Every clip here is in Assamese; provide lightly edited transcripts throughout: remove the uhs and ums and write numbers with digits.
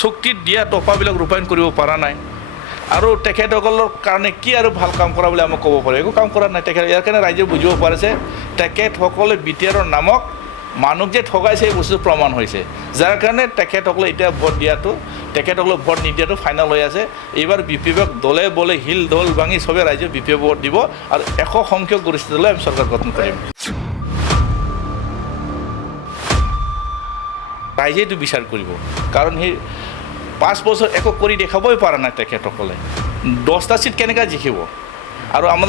চুক্তিত দিয়া টকাবিলাক ৰূপায়ণ কৰিব পৰা নাই আৰু তেখেতসকলৰ কাৰণে কি আৰু ভাল কাম কৰা বুলি আমাক ক'ব পাৰে একো কাম কৰা নাই তেখেত ইয়াৰ কাৰণে ৰাইজে বুজিব পাৰিছে তেখেতসকলে BTRৰ নামক মানুহক যে ঠগাইছে এই বস্তু প্ৰমাণ হৈছে যাৰ কাৰণে তেখেতসকলে এতিয়া ভোট দিয়াটো তেখেতসকলে ভোট নিদিয়াটো ফাইনেল হৈ আছে এইবাৰ BPPক দলে বলে হিল দল ভাঙি চবে ৰাইজে BPP ভোট দিব আৰু 100 সংখ্যক গৰিষ্ঠতা লৈ আমি চৰকাৰ গঠন কৰিম ৰাইজে এইটো বিচাৰ কৰিব কাৰণ সেই 5 বছৰ একো কৰি দেখাবই পৰা নাই তেখেতসকলে 10টা সিট কেনেকৈ জিকিব আৰু আমাৰ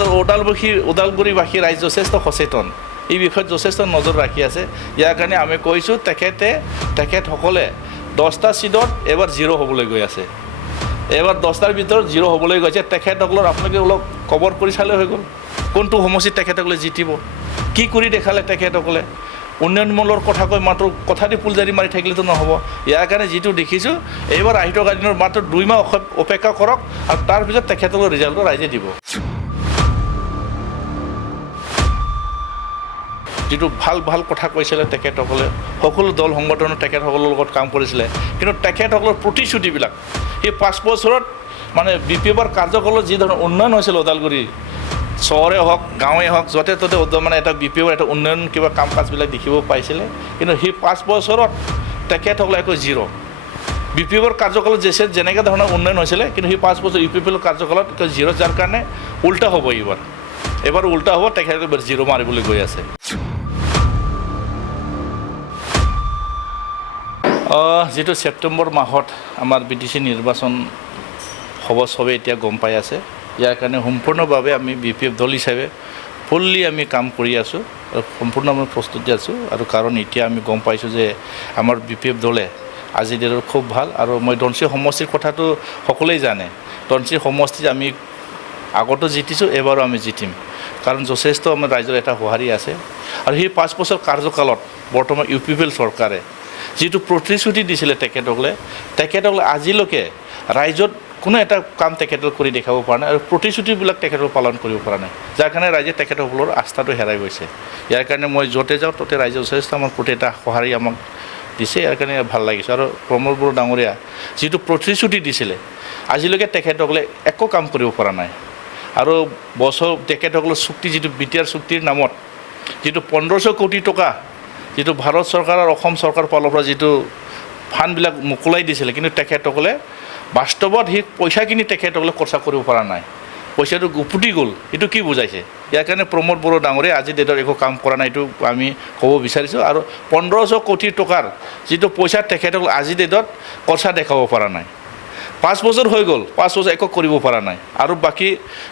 ওদালগুৰিবাসী ৰাইজ যথেষ্ট সচেতন এই বিষয়ত যথেষ্ট নজৰ ৰাখি আছে ইয়াৰ কাৰণে আমি কৈছোঁ তেখেতসকলে 10টা সিটত এবাৰ 0 হ'বলৈ গৈ আছে এবাৰ 10টাৰ ভিতৰত 0 হ'বলৈ গৈছে তেখেতসকলৰ আপোনালোকে অলপ কভাৰ কৰি চালে হৈ গ'ল কোনটো সমষ্টিত তেখেতসকলে জিতিব কি কৰি দেখালে তেখেতসকলে উন্নয়নমূলক কথা কৈ মাত্ৰ কথাটি ফুলজাৰি মাৰি থাকিলেতো নহ'ব ইয়াৰ কাৰণে যিটো দেখিছোঁ এইবাৰ আহিত দিনৰ মাত্ৰ 2 মাহ অপেক্ষা কৰক আৰু তাৰ পিছত তেখেতসকলৰ ৰিজাল্টটো ৰাইজে দিব যিটো ভাল কথা কৈছিলে তেখেতসকলে সকলো দল সংগঠনৰ তেখেতসকলৰ লগত কাম কৰিছিলে কিন্তু তেখেতসকলৰ প্ৰতিশ্ৰুতিবিলাক সেই 5 বছৰত মানে BPPৰ কাৰ্যকালত যি ধৰণৰ উন্নয়ন হৈছিল ওদালগুৰি চহৰে হওক গাঁৱে হওক য'তে ত'তে মানে এটা BPPৰ এটা উন্নয়ন কিবা কাম কাজবিলাক দেখিব পাইছিলে কিন্তু সেই 5 বছৰত তেখেতসকলে একো 0 BPPৰ কাৰ্যকালত যেনেকৈ ধৰণৰ উন্নয়ন হৈছিলে কিন্তু সেই 5 বছৰ UPPৰ কাৰ্যকালত 0 যাৰ কাৰণে উল্টা হ'ব এবাৰ উল্টা হ'ব তেখেতসকলে 0 মাৰিবলৈ গৈ আছে যেটো সেপ্টেম্বৰ মাহত আমাৰ BTC নিৰ্বাচন হ'ব সবে এতিয়া গম পাই আছে ইয়াৰ কাৰণে সম্পূৰ্ণভাৱে আমি BPF দল হিচাপে ফুল্লি আমি কাম কৰি আছোঁ আৰু সম্পূৰ্ণ আমি প্ৰস্তুতি আছোঁ আৰু কাৰণ এতিয়া আমি গম পাইছোঁ যে আমাৰ BPF দলে আজি দিনৰ খুব ভাল আৰু মই ধনশী সমষ্টিৰ কথাটো সকলোৱে জানে ধনশী সমষ্টিত আমি আগতো জিতিছোঁ এবাৰো আমি জিতিম কাৰণ যথেষ্ট আমাৰ ৰাইজৰ এটা সঁহাৰি আছে আৰু সেই 5 বছৰ কাৰ্যকালত বৰ্তমান UPPL চৰকাৰে যিটো প্ৰতিশ্ৰুতি দিছিলে তেখেতসকলে আজিলৈকে ৰাইজত কোনো এটা কাম তেখেতসকলে কৰি দেখাব পৰা নাই আৰু প্ৰতিশ্ৰুতিবিলাক তেখেতসকলে পালন কৰিব পৰা নাই যাৰ কাৰণে ৰাইজে তেখেতসকলৰ আস্থাটো হেৰাই গৈছে ইয়াৰ কাৰণে মই য'তে যাওঁ ত'তে ৰাইজে যথেষ্ট আমাৰ প্ৰতি এটা সঁহাৰি আমাক দিছে ইয়াৰ কাৰণে ভাল লাগিছে আৰু প্ৰমোদ বড়ো ডাঙৰীয়া যিটো প্ৰতিশ্ৰুতি দিছিলে আজিলৈকে তেখেতসকলে একো কাম কৰিব পৰা নাই আৰু বছৰ তেখেতসকলৰ চুক্তি যিটো BTR চুক্তিৰ নামত যিটো 1500 কোটি টকা যিটো ভাৰত চৰকাৰ আৰু অসম চৰকাৰ ফালৰ পৰা যিটো ফাণ্ডবিলাক মুকলাই দিছিলে কিন্তু তেখেতসকলে বাস্তৱত সেই পইচাখিনি তেখেতসকলে খৰচা কৰিব পৰা নাই পইচাটো গুপুটি গ'ল এইটো কি বুজাইছে ইয়াৰ কাৰণে প্ৰমোদ বড়ো ডাঙৰীয়া আজি ডেটত একো কাম কৰা নাই এইটো আমি ক'ব বিচাৰিছোঁ আৰু 1500 কোটি টকাৰ যিটো পইচা তেখেতসকলে আজি ডেটত খৰচা দেখাব পৰা নাই 5 বছৰ হৈ গ'ল 5 বছৰ একো কৰিব পৰা নাই আৰু বাকী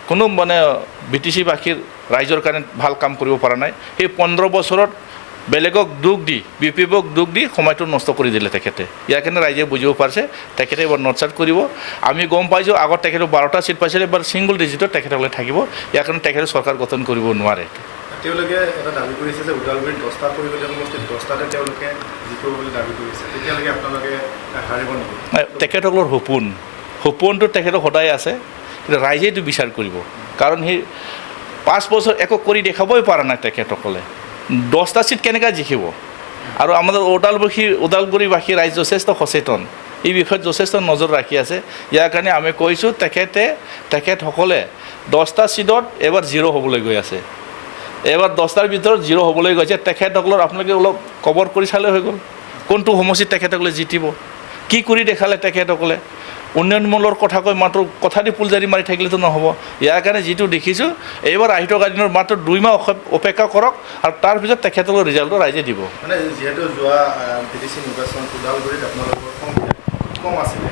কোনো মানে BTC বাসীৰ ৰাইজৰ কাৰণে ভাল কাম কৰিব পৰা নাই সেই 15 বছৰত বেলেগক দুখ দি BPPক দুখ দি সময়টো নষ্ট কৰি দিলে তেখেতে ইয়াৰ কাৰণে ৰাইজে বুজিব পাৰিছে তেখেতে এবাৰ নটচাৰ্ট কৰিব আমি গম পাইছোঁ আগত তেখেতে 12টা সিট পাইছিলে এবাৰ সিংগল ডিজিটত তেখেতসকলে থাকিব ইয়াৰ কাৰণে তেখেতে চৰকাৰ গঠন কৰিব নোৱাৰে তেওঁলোকে এটা দাবী কৰিছে যে ওদালগুৰিত 10টা কৰিবলৈ সমষ্টিত 10টাতে তেওঁলোকে জিকিব বুলি দাবী কৰিছে তেতিয়ালৈকে আপোনালোকে হাৰিব নেকি তেখেতসকলৰ সপোনটো তেখেতৰ সদায় আছে কিন্তু ৰাইজে এইটো বিচাৰ কৰিব কাৰণ সেই 5 বছৰ একো কৰি দেখাবই পৰা নাই তেখেতসকলে 10টা সিট কেনেকৈ জিকিব আৰু আমাৰ ওদালগুৰিবাসী ৰাইজ যথেষ্ট সচেতন এই বিষয়ত যথেষ্ট নজৰ ৰাখি আছে ইয়াৰ কাৰণে আমি কৈছোঁ তেখেতসকলে 10টা সিটত এবাৰ 0 হ'বলৈ গৈ আছে এবাৰ 10টাৰ ভিতৰত 0 হ'বলৈ গৈছে তেখেতসকলৰ আপোনালোকে অলপ কভাৰ কৰি চালে হৈ গ'ল কোনটো সমষ্টিত তেখেতসকলে জিতিব কি কৰি দেখালে তেখেতসকলে উন্নয়নমূলক কথা কৈ মাত্ৰ কথাটি ফুলজাৰি মাৰি থাকিলেতো নহ'ব ইয়াৰ কাৰণে যিটো দেখিছোঁ এইবাৰ আহিত দিনৰ মাত্ৰ 2 মাহ অপেক্ষা কৰক আৰু তাৰ পিছত তেখেতসকলৰ ৰিজাল্টটো ৰাইজে দিব মানে যিহেতু যোৱা BTC নিৰ্বাচন ওদালগুৰিত আপোনালোকৰ কম আছিলে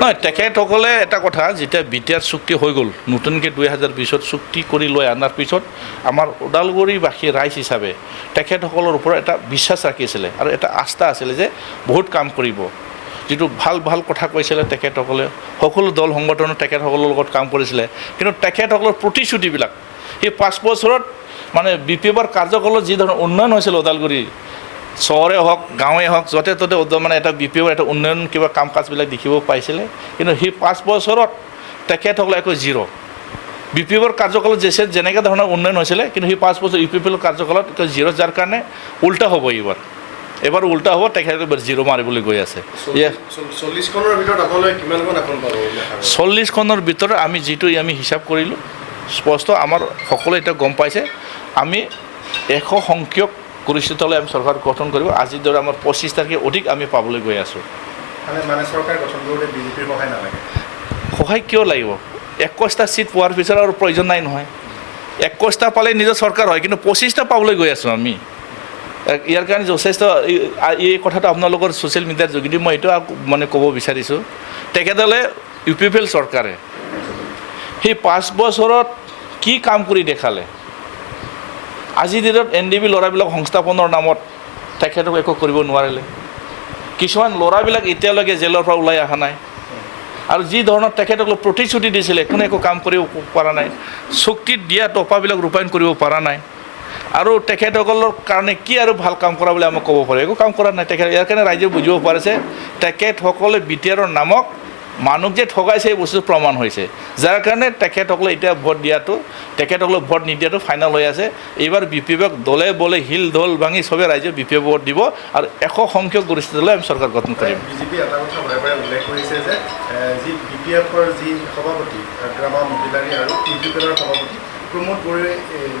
নহয় তেখেতসকলে এটা কথা যেতিয়া BTR চুক্তি হৈ গ'ল নতুনকৈ 2020ত চুক্তি কৰি লৈ অনাৰ পিছত আমাৰ ওদালগুৰিবাসী ৰাইজ হিচাপে তেখেতসকলৰ ওপৰত এটা বিশ্বাস ৰাখিছিলে আৰু এটা আস্থা আছিলে যে বহুত কাম কৰিব যিটো ভাল কথা কৈছিলে তেখেতসকলে সকলো দল সংগঠনৰ তেখেতসকলৰ লগত কাম কৰিছিলে কিন্তু তেখেতসকলৰ প্ৰতিশ্ৰুতিবিলাক সেই 5 বছৰত মানে BPPৰ কাৰ্যকালত যি ধৰণৰ উন্নয়ন হৈছিল ওদালগুৰি চহৰে হওক গাঁৱে হওক য'তে ত'তে মানে এটা BPPৰ এটা উন্নয়ন কিবা কাম কাজবিলাক দেখিব পাইছিলে কিন্তু সেই 5 বছৰত তেখেতসকলে একো 0 BPPৰ কাৰ্যকালত যেনেকৈ ধৰণৰ উন্নয়ন হৈছিলে কিন্তু সেই 5 বছৰ UPPৰ কাৰ্যকালত 0 যাৰ কাৰণে উল্টা হ'ব এবাৰ উল্টা হ'ব, তেখেতে এবাৰ জিৰ' মাৰিবলৈ গৈ আছে। 40খনৰ ভিতৰত আপোনালোকে কিমানখন আসন পাব? 40খনৰ ভিতৰত আমি যিটো আমি হিচাপ কৰিলোঁ স্পষ্ট, আমাৰ সকলোৱে এতিয়া গম পাইছে আমি 100 সংখ্যক গৰিষ্ঠতালৈ আমি চৰকাৰ গঠন কৰিব। আজিৰ দৰে আমাৰ 25 তাৰিখে অধিক আমি পাবলৈ গৈ আছোঁ। মানে চৰকাৰ গঠন কৰোঁতে বিজেপিৰ সহায় নালাগে? সহায় কিয় লাগিব? 21টা চিট পোৱাৰ পিছত আৰু প্ৰয়োজন নাই নহয়। 21টা পালে নিজৰ চৰকাৰ হয়, কিন্তু 25টা পাবলৈ গৈ আছোঁ আমি। ইয়াৰ কাৰণে যথেষ্ট এই কথাটো আপোনালোকৰ ছ'চিয়েল মিডিয়াৰ যোগেদি মই এইটো মানে ক'ব বিচাৰিছোঁ, তেখেতসকলে UPL চৰকাৰে সেই 5 বছৰত কি কাম কৰি দেখালে? আজিৰ দিনত NDB ল'ৰাবিলাক সংস্থাপনৰ নামত তেখেতক একো কৰিব নোৱাৰিলে। কিছুমান ল'ৰাবিলাক এতিয়ালৈকে জেলৰ পৰা ওলাই অহা নাই। আৰু যি ধৰণৰ তেখেতসকলক প্ৰতিশ্ৰুতি দিছিলে কোনো একো কাম কৰিব পৰা নাই। চুক্তিত দিয়া টকাবিলাক ৰূপায়ণ কৰিব পৰা নাই। আৰু তেখেতসকলৰ কাৰণে কি আৰু ভাল কাম কৰা বুলি আমাক ক'ব পাৰে? একো কাম কৰা নাই তেখেত। ইয়াৰ কাৰণে ৰাইজে বুজিব পাৰিছে তেখেতসকলে BTRৰ নামক মানুহক যে ঠগাইছে এই বস্তু প্ৰমাণ হৈছে। যাৰ কাৰণে তেখেতসকলে এতিয়া ভোট দিয়াটো, তেখেতসকলক ভোট নিদিয়াটো ফাইনেল হৈ আছে। এইবাৰ BPFক দলে বলে শিল ঢোল ভাঙি চবে ৰাইজে BPF ভোট দিব আৰু 100 সংখ্যক গৰিষ্ঠতালৈ আমি চৰকাৰ গঠন কৰিম। বিজেপি এটা কথা বাৰে বাৰে উল্লেখ কৰিছে যে যি BPFৰ যি সভাপতি গ্ৰামা মহিলাৰী আৰু UPLৰ সভাপতি প্ৰমোদ বড়োৱে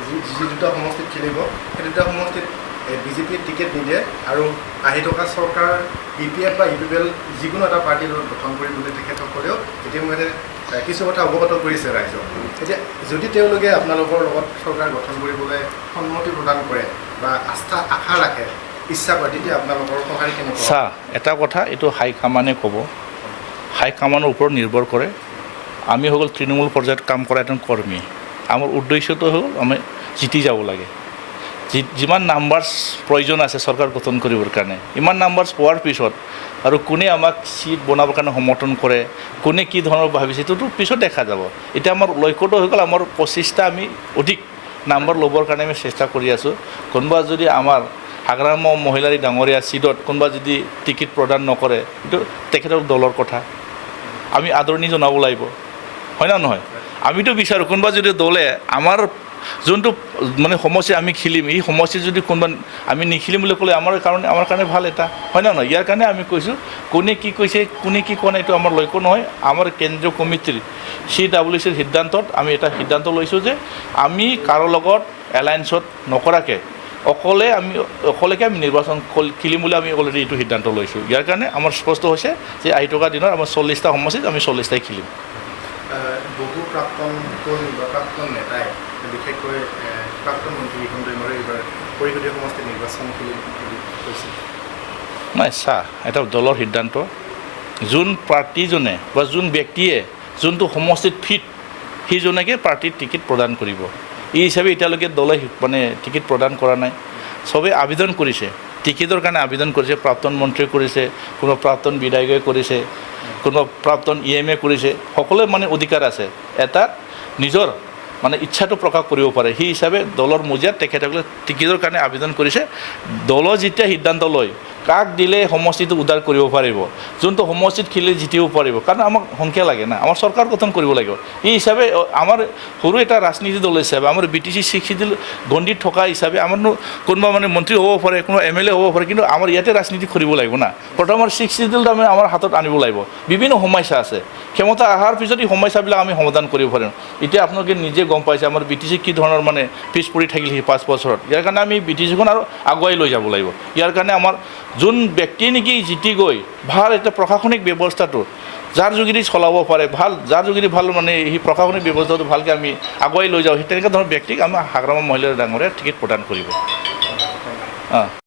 যি দুটা সমষ্টিত খেলিব, সেই দুটা সমষ্টিত বিজেপিয়ে টিকেট নিদিয়ে আৰু আহি থকা চৰকাৰ BPF বা UPL যিকোনো এটা পাৰ্টিৰ গঠন কৰিম বুলি তেখেতসকলেও ইতিমধ্যে কিছু কথা অৱগত কৰিছে ৰাইজক। এতিয়া যদি তেওঁলোকে আপোনালোকৰ লগত চৰকাৰ গঠন কৰিবলৈ সন্মতি প্ৰদান কৰে বা আশা ৰাখে, ইচ্ছা কৰে, তেতিয়া আপোনালোকৰ সহায় কেনেকুৱা? চা, এটা কথা এইটো হাইকমাণ্ডে ক'ব। হাইকমাণ্ডৰ ওপৰত নিৰ্ভৰ কৰে। আমি হৈ গ'ল তৃণমূল পৰ্যায়ত কাম কৰা এজন কৰ্মী। আমাৰ উদ্দেশ্যটো হ'ল আমি জিতি যাব লাগে। যিমান নাম্বাৰ্ছ প্ৰয়োজন আছে চৰকাৰ গঠন কৰিবৰ কাৰণে, ইমান নাম্বাৰ্ছ পোৱাৰ পিছত আৰু কোনে আমাক চিট বনাবৰ কাৰণে সমৰ্থন কৰে, কোনে কি ধৰণৰ ভাবিছে, এইটোতো পিছত দেখা যাব। এতিয়া আমাৰ লক্ষ্যটো হৈ গ'ল আমাৰ 25টা আমি অধিক নাম্বাৰ ল'বৰ কাৰণে আমি চেষ্টা কৰি আছোঁ। কোনোবা যদি আমাৰ হাগ্ৰাম মহিলাৰী ডাঙৰীয়া চিটত কোনোবা যদি টিকেট প্ৰদান নকৰে, এইটো তেখেতৰ দলৰ কথা, আমি আদৰণি জনাব লাগিব, হয় না নহয়? আমিতো বিচাৰোঁ কোনোবা যদি দলে আমাৰ যোনটো মানে সমষ্টি আমি খেলিম, এই সমষ্টি যদি কোনোবা আমি নিখেলিম বুলি ক'লে আমাৰ কাৰণে ভাল এটা, হয় না নহয়? ইয়াৰ কাৰণে আমি কৈছোঁ কোনে কি কৈছে কোনে কি কোৱা নাই এইটো আমাৰ লক্ষ্য নহয়। আমাৰ কেন্দ্ৰীয় কমিটিৰ CWCৰ সিদ্ধান্তত আমি এটা সিদ্ধান্ত লৈছোঁ যে আমি কাৰো লগত এলায়েন্সত নকৰাকৈ অকলেকে আমি নিৰ্বাচন খেলিম বুলি আমি অলৰেডি এইটো সিদ্ধান্ত লৈছোঁ। ইয়াৰ কাৰণে আমাৰ স্পষ্ট হৈছে যে আহি থকা দিনত আমাৰ 40টা সমষ্টিত আমি 40টাই খেলিম। বহু প্ৰাক্তন কৰ্মী বা প্ৰাক্তন নেতাই বিশেষকৈ প্ৰাক্তন মন্ত্ৰী বিক্ৰম দৈমাৰে এইবাৰ পৰিষদীয় সমষ্টিত নিৰ্বাচন খেলিম বুলি কৈছিল। নাই, চা, এটা দলৰ সিদ্ধান্ত। যোন পাৰ্টীজনে বা যোন ব্যক্তিয়ে যোনটো সমষ্টিত ফিট সেইজনকে পাৰ্টীত টিকেট প্ৰদান কৰিব। এই হিচাপে এতিয়ালৈকে দলে মানে টিকেট প্ৰদান কৰা নাই। চবেই আবেদন কৰিছে, টিকেটৰ কাৰণে আবেদন কৰিছে। প্ৰাক্তন মন্ত্ৰীয়ে কৰিছে, কোনোবা প্ৰাক্তন বিধায়কে কৰিছে, কোনোবা প্ৰাক্তন EMA কৰিছে। সকলোৱে মানে অধিকাৰ আছে এটা নিজৰ মানে ইচ্ছাটো প্ৰকাশ কৰিব পাৰে। সেই হিচাপে দলৰ মজিয়াত তেখেতসকলে টিকেটৰ কাৰণে আবেদন কৰিছে। দলৰ যেতিয়া সিদ্ধান্ত লয় কাক দিলে সমষ্টিটো উদ্ধাৰ কৰিব পাৰিব, যোনটো সমষ্টিত খেলি জিতিব পাৰিব, কাৰণ আমাক সংখ্যা লাগে না, আমাৰ চৰকাৰ গঠন কৰিব লাগিব। এই হিচাপে আমাৰ সৰু এটা ৰাজনীতি দল হিচাপে আমাৰ BTC 60 গণ্ডিত থকা হিচাপে আমাৰনো কোনোবা মানে মন্ত্ৰী হ'ব পাৰে, কোনোবা MLA হ'ব পাৰে, কিন্তু আমাৰ ইয়াতে ৰাজনীতি কৰিব লাগিব না। প্ৰথম আমাৰ 60 আমি আমাৰ হাতত আনিব লাগিব। বিভিন্ন সমস্যা আছে, ক্ষমতা অহাৰ পিছত এই সমস্যাবিলাক আমি সমাধান কৰিব পাৰিম। এতিয়া আপোনালোকে নিজে গম পাইছে আমাৰ BTC কি ধৰণৰ মানে পিছ পৰি থাকিল সেই 5 বছৰত। ইয়াৰ কাৰণে আমি BTCখন আৰু আগুৱাই লৈ যাব লাগিব। ইয়াৰ কাৰণে আমাৰ যোন ব্যক্তিয়ে নেকি জিতি গৈ ভাল এটা প্ৰশাসনিক ব্যৱস্থাটো যাৰ যোগেদি চলাব পাৰে, ভাল যাৰ যোগেদি ভাল মানে সেই প্ৰশাসনিক ব্যৱস্থাটো ভালকৈ আমি আগুৱাই লৈ যাওঁ, সেই তেনেকুৱা ধৰণৰ ব্যক্তিক আমাৰ হাগ্ৰাম মহিলাৰ ডাঙৰীয়া টিকেট প্ৰদান কৰিব।